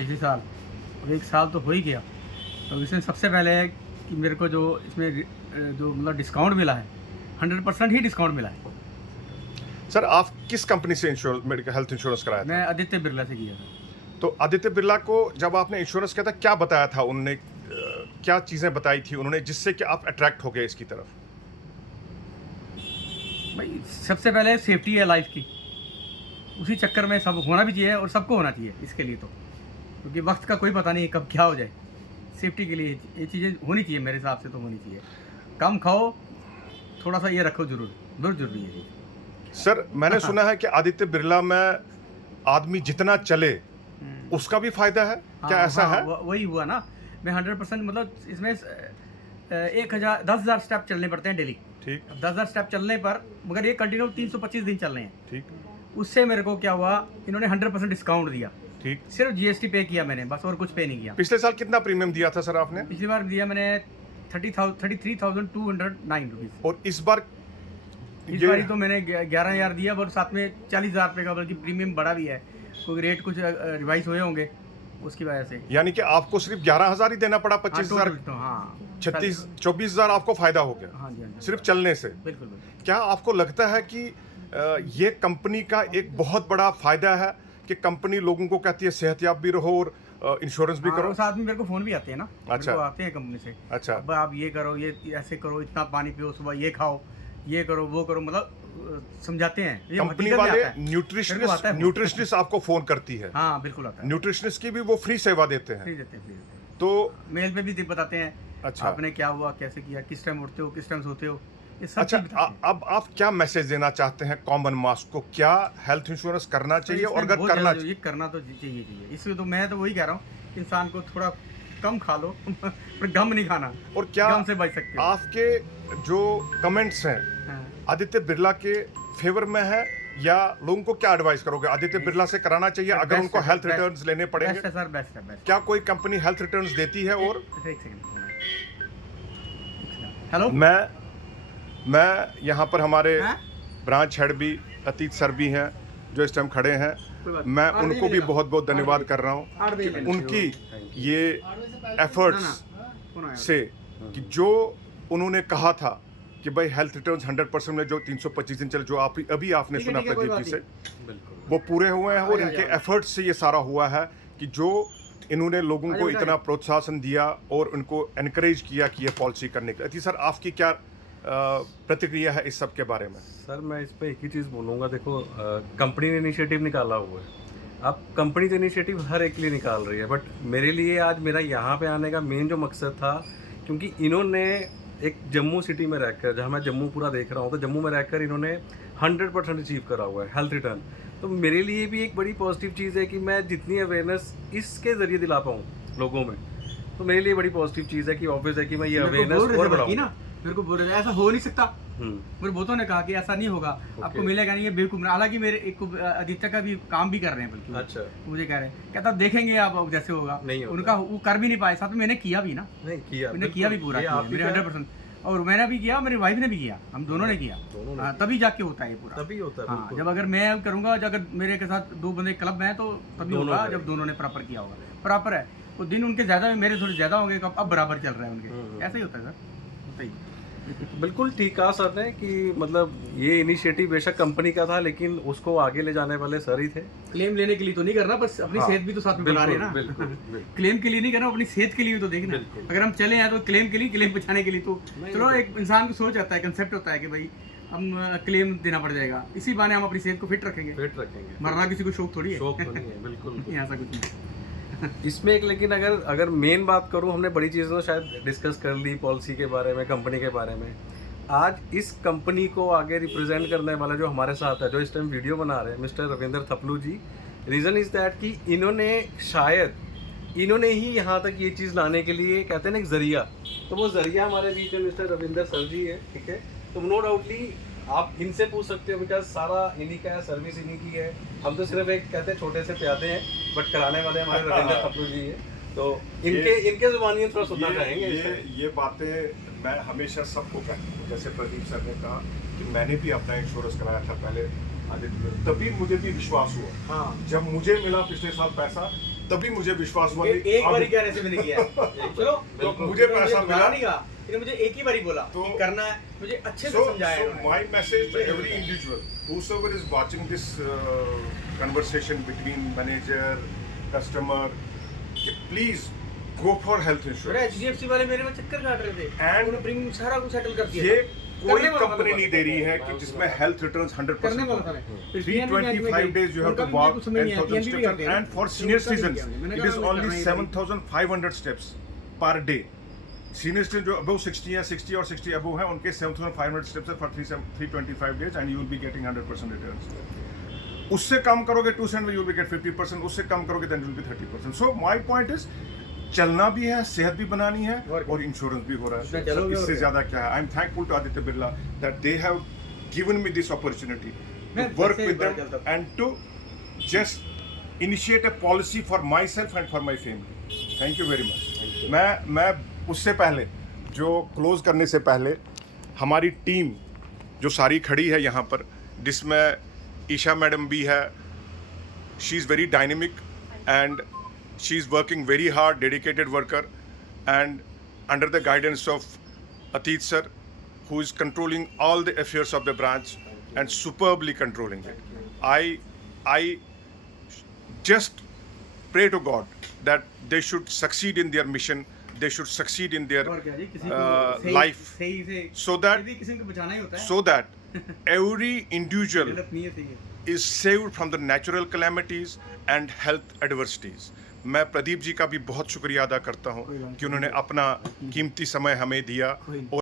पिछले साल, और 1 साल तो हो ही गया। तो इसमें सबसे पहले है कि मेरे को जो इसमें जो मतलब डिस्काउंट मिला है, 100% ही डिस्काउंट मिला है। सर आप किस कंपनी से मेडिकल हेल्थ इंश्योरेंस कराया था? मैं आदित्य बिरला से किया था। तो आदित्य बिरला को जब आपने इंश्योरेंस किया था क्या बताया था उन्होंने, क्या चीज़ें बताई थी उन्होंने जिससे कि आप अट्रैक्ट हो गए इसकी तरफ? भाई सबसे पहले सेफ्टी है लाइफ की, उसी चक्कर में सब होना भी चाहिए और सबको होना चाहिए इसके लिए तो, क्योंकि वक्त का कोई पता नहीं कब क्या हो जाए। सेफ्टी के लिए ये चीज़ें होनी चाहिए, मेरे हिसाब से तो होनी चाहिए। कम खाओ, थोड़ा सा ये रखो, बहुत जरूरी है ये। सर मैंने सुना है कि आदित्य बिरला में आदमी जितना चले उसका भी फायदा है, क्या ऐसा है? वही हुआ ना, मैं 100% मतलब इसमें 10,000 स्टेप चलने पड़ते हैं डेली। ठीक। 10,000 स्टेप चलने पर, मगर ये कंटिन्यू 325 दिन चल रहे हैं। ठीक। उससे मेरे को क्या हुआ, इन्होंने 100% डिस्काउंट दिया। ठीक। सिर्फ जीएसटी पे किया मैंने, बस और कुछ पे नहीं किया। पिछले साल कितना प्रीमियम दिया था सर आपने? पिछली बार दिया मैंने 33,209 रुपीज़। और इस बार तो मैंने 11,000 दिया, और साथ में 40,000 रुपये का बल्कि प्रीमियम बढ़ा भी है, क्योंकि रेट कुछ रिवाइज हुए होंगे उसकी वजह से। यानी कि आपको सिर्फ 11,000 ही देना पड़ा, 25,000? हाँ, 24,000 आपको फायदा हो गया। हाँ जी, हाँ जी, सिर्फ चलने से। बिल्कुल। क्या आपको लगता है कि ये कंपनी का एक बहुत बड़ा फायदा है कि कंपनी लोगों को कहती है सेहतयाब भी रहो और इंश्योरेंस भी करो? साथ में मेरे को फोन भी आते हैं ना। अच्छा। आते हैं कंपनी से। अच्छा। अब आप ये करो, ये ऐसे करो, इतना पानी पियो, सुबह ये खाओ, ये करो, वो करो, मतलब समझाते हैं। कंपनी वाले न्यूट्रिशनिस्ट आपको फोन करती है? हाँ बिल्कुल आता है। न्यूट्रिशनिस्ट की भी वो फ्री सेवा देते हैं? फ्री देते हैं। तो मेल पे भी बताते हैं। अच्छा। आपने क्या हुआ, कैसे किया, किस टाइम उठते हो, किस टाइम सोते हो, ये सब। अच्छा, अब आप क्या मैसेज देना चाहते हैं कॉमन मास को? क्या हेल्थ इंश्योरेंस करना चाहिए, और अगर करना चाहिए? ये करना तो चाहिए। इसलिए तो मैं तो वही कह रहा हूँ, इंसान को थोड़ा कम खा लो पर गम नहीं खाना। और क्या गम से बच सकते हो। आपके जो कमेंट्स हैं आदित्य बिरला के फेवर में है, या लोगों को क्या एडवाइस करोगे? आदित्य बिरला से कराना चाहिए अगर उनको हेल्थ रिटर्न्स लेने पड़ेंगे? बेस्ट है सर, बेस्ट है। क्या कोई कंपनी हेल्थ रिटर्न्स देती है? और एक सेकंड, हेलो, मैं यहाँ पर हमारे ब्रांच हेड भी अतीत सर भी हैं जो इस टाइम खड़े हैं। मैं उनको भी बहुत बहुत धन्यवाद कर रहा हूँ कि उनकी ये एफर्ट्स से, कि जो उन्होंने कहा था कि भाई हेल्थ रिटर्न्स 100% में जो 325 दिन चले, जो अभी आपने सुना प्रदीप जी से, वो पूरे हुए हैं। और इनके एफर्ट्स से ये सारा हुआ है कि जो इन्होंने लोगों को इतना प्रोत्साहन दिया और उनको एनकरेज किया कि ये पॉलिसी करने के। अतीत सर आपकी क्या प्रतिक्रिया है इस सब के बारे में? सर मैं इस पे एक ही चीज़ बोलूँगा, देखो कंपनी ने इनिशिएटिव निकाला हुआ है। अब कंपनी तो इनिशिएटिव हर एक के लिए निकाल रही है, बट मेरे लिए आज मेरा यहाँ पे आने का मेन जो मकसद था, क्योंकि इन्होंने एक जम्मू सिटी में रहकर, जहाँ मैं जम्मू पूरा देख रहा हूँ, तो जम्मू में रहकर इन्होंने 100% अचीव करा हुआ है हेल्थ रिटर्न। तो मेरे लिए भी एक बड़ी पॉजिटिव चीज़ है कि मैं जितनी अवेयरनेस इसके ज़रिए दिला पाऊँ लोगों में, तो मेरे लिए बड़ी पॉजिटिव चीज़ है कि ऑब्वियस है कि मैं ये अवेयरनेस और बढ़ाऊँ। मेरे को बोल रहे ऐसा हो नहीं सकता, मेरे बहुतों ने कहा कि ऐसा नहीं होगा, आपको मिलेगा नहीं, ये बिल्कुल। हालांकि मेरे एक आदित्य का भी काम भी कर रहे हैं, बल्कि अच्छा मुझे कह रहे हैं, कहता देखेंगे आप जैसे होगा, उनका वो कर भी नहीं पाए। साथ में मैंने किया भी ना, मैंने किया भी पूरा, मेरे 100%, और मैंने भी किया, मेरी वाइफ ने भी किया, हम दोनों ने किया। तभी जाके होता है ये पूरा, तभी होता है। जब अगर मैं करूंगा, अगर मेरे के साथ 2 बंदे क्लब में हैं, तो तभी होगा जब दोनों ने प्रॉपर किया होगा। प्रॉपर है वो दिन उनके ज्यादा, मेरे थोड़े ज्यादा होंगे, अब बराबर चल रहा है उनके। ऐसा ही होता है सर, होता ही। बिल्कुल ठीक कहा सर ने कि मतलब ये इनिशिएटिव बेशक कंपनी का था, लेकिन उसको आगे ले जाने वाले सर ही थे। क्लेम लेने के लिए तो नहीं करना, बस अपनी सेहत भी तो साथ में बना रहे हैं ना। बिल्कुल। क्लेम के लिए नहीं करना, अपनी सेहत के लिए भी तो देखना। अगर हम चले हैं तो क्लेम के लिए, क्लेम बचाने के लिए तो चलो, एक इंसान की सोच आता है, कंसेप्ट होता है कि भाई हम क्लेम देना पड़ जाएगा, इसी बहाने हम अपनी सेहत को फिट रखेंगे। मरना किसी को शौक थोड़ी है, शौक तो नहीं है, बिल्कुल ऐसा कुछ नहीं। इसमें एक, लेकिन अगर मेन बात करूं, हमने बड़ी चीज़ें तो शायद डिस्कस कर ली, पॉलिसी के बारे में, कंपनी के बारे में। आज इस कंपनी को आगे रिप्रेजेंट करने वाला जो हमारे साथ है, जो इस टाइम वीडियो बना रहे हैं, mister Ravinder Thaplu ji, reason is that कि इन्होंने ही यहाँ तक ये चीज़ लाने के लिए, कहते हैं ना, एक जरिया, तो वो जरिया हमारे बीच में मिस्टर रविंदर सर जी है। ठीक है, तो नो डाउटली आप इनसे पूछ सकते हो, बिकॉज सारा इन्हीं का है, सर्विस इन्हीं की है। हम तो सिर्फ एक, कहते हैं, छोटे से प्यादे हैं, बट कराने वाले हमारे रविंदर थपलू जी है। तो इनके जुबानी थोड़ा सुनना चाहेंगे। ये बातें मैं हमेशा सबको कहता हूँ, जैसे प्रदीप सर ने कहा कि मैंने भी अपना इंश्योरेंस कराया था पहले आदित्य, तभी मुझे भी विश्वास हुआ। जब मुझे मिला पिछले साल पैसा, तभी मुझे विश्वास हुआ कि एक अब- बारी कहने से मैंने किया चलो तो मुझे पैसा मिला नहीं कहा, इन्होंने मुझे एक ही बारी बोला तो- कि करना है, मुझे अच्छे से So समझाया इन्होंने। my message to every individual, whosoever is watching this conversation between manager, customer, please go for health अरे insurance. HDFC वाले मेरे में चक्कर काट रहे थे, And उन्होंने प्रीमियम सारा कुछ सेटल कर दिया ये था। कोई करने वाला था कंपनी मैं नहीं दे रही है कि जिसमें हेल्थ रिटर्न्स 100% करने वाला था मैं। फिर 325 days you have to walk 10,000 steps and for senior citizens it is only 7,500 steps per day. Senior citizens जो above 60 है 60 और 60 above है उनके 7,500 steps है for 325 days and you will be getting 100% returns. उससे कम करोगे 2 में you will be get 50%, उससे कम करोगे then you will be 30%. So my point is चलना भी है, सेहत भी बनानी है और इंश्योरेंस भी हो रहा है। चलोगे इससे और ज्यादा क्या है? I am thankful to Aditya Birla that they have given me this opportunity to मैं वर्क वैसे विद बड़ा देम चलता and to just initiate a policy for myself and for my family. Thank you very much. मैं उससे पहले जो close करने से पहले हमारी टीम जो सारी खड़ी है यहाँ पर, जिसमें ईशा मैडम भी है, she is very dynamic and she is working very hard, dedicated worker, and under the guidance of Atit sir, who is controlling all the affairs of the branch and superbly controlling it. I just pray to God that they should succeed in their mission, they should succeed in their और क्या जी, किसी को सही- life, सही से so that यदि किसी को बचाना ही होता है so that every individual गलत नहीं है, सही है। is saved from the natural calamities and health adversities. मैं प्रदीप जी का भी बहुत शुक्रिया अदा करता हूँ कि उन्होंने अपना कीमती समय हमें दिया और